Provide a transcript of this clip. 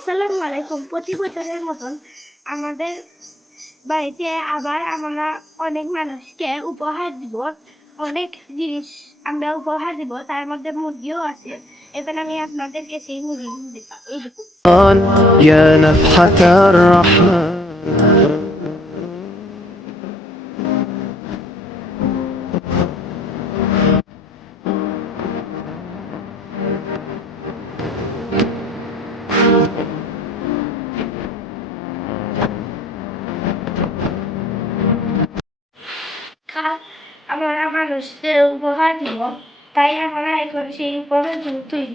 আসসালামু আলাইকুম প্রতি বছরের মতন আমাদের বাড়িতে আবার আমরা অনেক মানুষকে উপহার দিব, অনেক জিনিস আমরা উপহার দিব, তার মধ্যে মুরগিও আছে। এখানে আমি আপনাদেরকে সেই মুরগি এই আর আমরা মানুষদের উপহার দিব তাই আমরা এখন সেই উপহারগুলো তৈরি